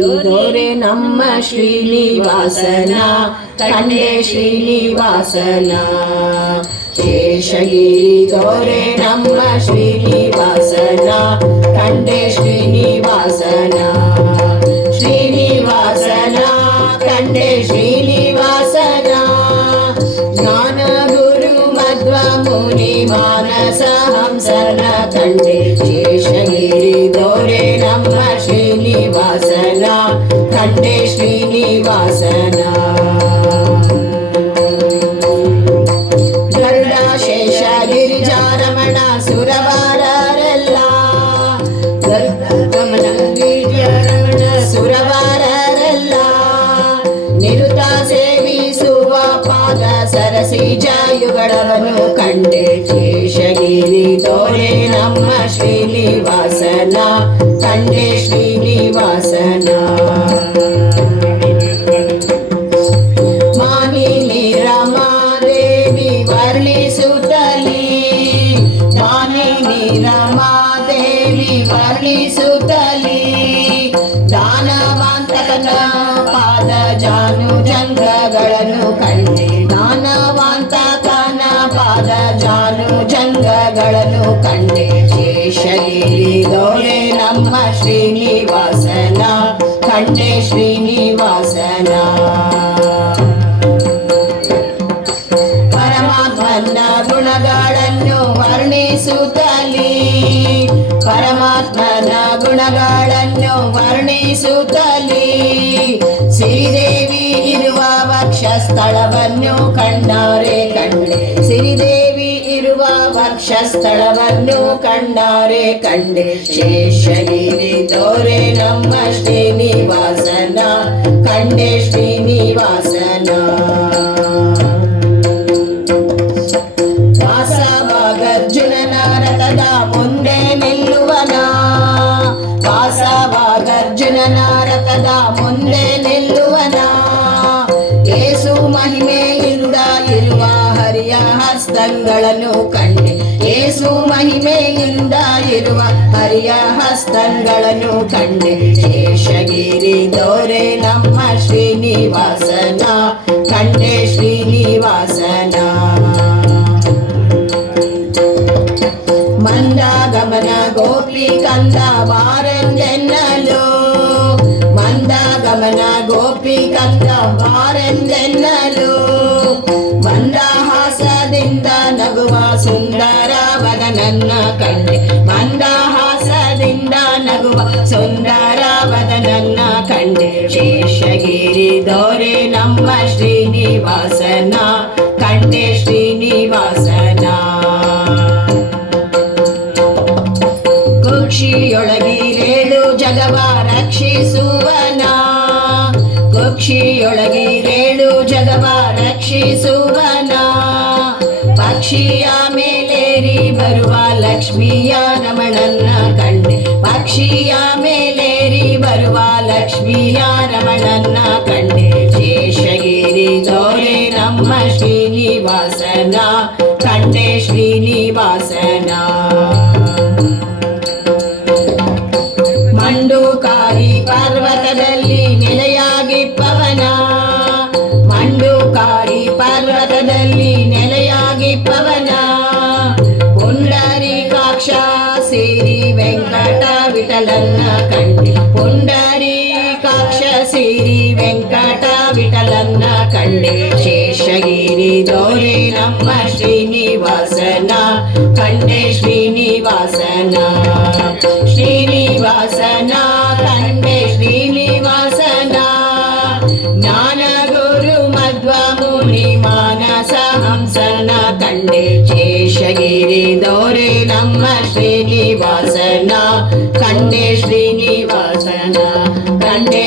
ದೊರೆ ನಮ್ಮ ಶ್ರೀನಿವಾಸನ ಕಂಡೆ ಶ್ರೀನಿವಾಸನ ಶೇಷಗಿರಿ ದೊರೆ ನಮ್ಮ ಶ್ರೀನಿವಾಸನ ಕಂಡೆ ಶ್ರೀನಿವಾಸನ ಶ್ರೀನಿವಾಸನ ಕಂಡೆ ಶ್ರೀನಿವಾಸನ ಜ್ಞಾನ ಗುರು ಮಧ್ವ ಮುನಿ ಮಾನಸ ಹಂಸನ ಕಂಡೆ ಶೇಷಗಿರಿ ದೊರೆ ನಮ್ಮ ಶ್ರೀನಿವಾಸನ ಕಂಡೆ ಶ್ರೀನಿವಾಸನ ಗರುಡ ಶೇಷ ಗಿರಿಜಾರಮಣ ಸುರವಾರರೆಲ್ಲ ಗರುಡ ಗಿರಿಜಾರಮಣ ಸುರವಾರರೆಲ್ಲ ನಿರುತ ಸೇವಿಸುವ ಪಾದ ಸರಸಿ ಜಾಯುಗಳವನು ಕಂಡೆ ಶೇಷಗಿರಿ ದೊರೆ ನಮ್ಮ ಶ್ರೀನಿವಾಸನ ಕಂಡೆ ಶ್ರೀನಿವಾಸನ ಮಾನಿನಿ ರಮಾದೇವಿ ವರ್ಣಿಸುತ್ತಲಿ ಮಾನಿನಿ ರಮಾದೇವಿ ವರ್ಣಿಸುತ್ತಲಿ ದಾನವಾಂತಕನ ಪಾದ ಜಾನು ಜಂಗಗಳನ್ನು ಕಂಡೆ ದಾನವಾಂತಕನ ಪಾದ ಜಾನು ಜಂಗಗಳನ್ನು ಕಂಡೆ ಶೇಷಗಿರಿ ದೊರೆ ನಮ್ಮ ಶ್ರೀನಿವಾಸನ ಕಂಡೆ ಶ್ರೀನಿವಾಸನ ಪರಮಾತ್ಮನ ಗುಣಗಳನ್ನು ವರ್ಣಿಸುತ್ತಲಿ ಪರಮಾತ್ಮನ ಗುಣಗಳನ್ನು ವರ್ಣಿಸುತ್ತಲಿ ಸಿರಿದೇವಿ ಇರುವ ವಕ್ಷಸ್ಥಳವನ್ನು ಕಂಡಾರೆ ಕಂಡೆ ಸಿರಿದೇವಿ ಇರುವ ವಕ್ಷಸ್ಥಳವನ್ನು ಕಂಡಾರೆ ಕಂಡೆ ಶೇಷಗಿರಿ ದೊರೆ ನಮ್ಮ ಶ್ರೀನಿವಾಸನ ಕಂಡೆ ಶ್ರೀನಿವಾಸನ ವಾಸವಾಗರ್ಜುನನ ರಥದ ಮುಂದೆ ನಿಲ್ಲುವನ ವಾಸವಾಗರ್ಜುನನ ರಥದ ಮುಂದೆ ನಿಲ್ಲುವನ ಏಸು ಮಹಿಮೆ ಇರುಡ ಇರುವ ಹರಿಯ ಹಸ್ತಗಳನ್ನು ಕಂಡೆ ಏಸು ಮಹಿಮೆಯಿಂದ ಇರುವ ಹರಿಯ ಹಸ್ತಗಳನ್ನು ಕಂಡೆ ಶೇಷಗಿರಿ ದೊರೆ ನಮ್ಮ ಶ್ರೀನಿವಾಸನ ಕಂಡೆ ಶ್ರೀನಿವಾಸನ ಮಂದಗಮನ ಗೋಪಿ ಕಂದ ಬಾರೆಂದೆನ್ನಲು ಮಂದಗಮನ ಗೋಪಿ ಕಂದ ಬಾರೆಂದೆನ್ನಲು ಮಂದಹಾಸದಿಂದ ನಗುವ ಸುಂದರ ವದನನ್ನ ಕಂಡೆ ಮಂದಹಾಸದಿಂದ ನಗುವ ಸುಂದರ ವದನನ್ನ ಕಂಡೆ ಶೇಷಗಿರಿ ದೊರೆ ನಮ್ಮ ಶ್ರೀನಿವಾಸನ ಕಂಡೆ ಶ್ರೀನಿವಾಸನ ಕುಕ್ಷಿಯೊಳಗಿರೇಳು ಜಗವ ರಕ್ಷಿಸುವನ ಕುಕ್ಷಿಯೊಳಗಿರೇಳು ಜಗವ ರಕ್ಷಿಸುವನ ಪಕ್ಷಿಯ ಮೇಲೇರಿ ಬರುವ ಲಕ್ಷ್ಮಿಯ ರಮಣನ್ನ ಕಂಡೆ ಪಕ್ಷಿಯ ಮೇಲೇರಿ ಬರುವ ಲಕ್ಷ್ಮಿಯ ರಮಣನ್ನ ಕಂಡೆ ಶೇಷಗಿರಿ ದೊರೆ ನಮ್ಮ ಶ್ರೀನಿವಾಸನ ಕಂಡೆ ಶ್ರೀನಿವಾಸನ ಮಂಡುಕಾರಿ ಪರ್ವತದಲ್ಲಿ ನೆಲೆಯಾಗಿಪ್ಪವನ ಮಂಡುಕಾರಿ ಪರ್ವತದಲ್ಲಿ ನೆಲೆಯಾಗಿಪ್ಪವನ ಪುಂಡರೀಕಾಕ್ಷ ಸೇರಿ ವೆಂಕಟ ವಿಠಲನ್ನ ಕಂಡೆ ಪುಂಡರೀಕಾಕ್ಷ ಸೇರಿ ವೆಂಕಟ ವಿಠಲನ್ನ ಕಂಡೆ ಶೇಷಗಿರಿ ದೊರೆ ನಮ್ಮ ಶ್ರೀನಿವಾಸನ ಕಂಡೆ ಶ್ರೀನಿವಾಸನ ಶ್ರೀನಿವಾಸನ ಕಂಡೆ ಶ್ರೀನಿವಾಸನ ಜ್ಞಾನ ಗುರು ಮಧ್ವ ಮುನಿ ಮಾನಸ ಹಂಸನ ಕಂಡೆ ಶೇಷಗಿರಿ ದೊರೆ ನಮ್ಮ ಶ್ರೀನಿವಾಸನ ಕಂಡೆ ಶ್ರೀನಿವಾಸನ ಕಂಡೆ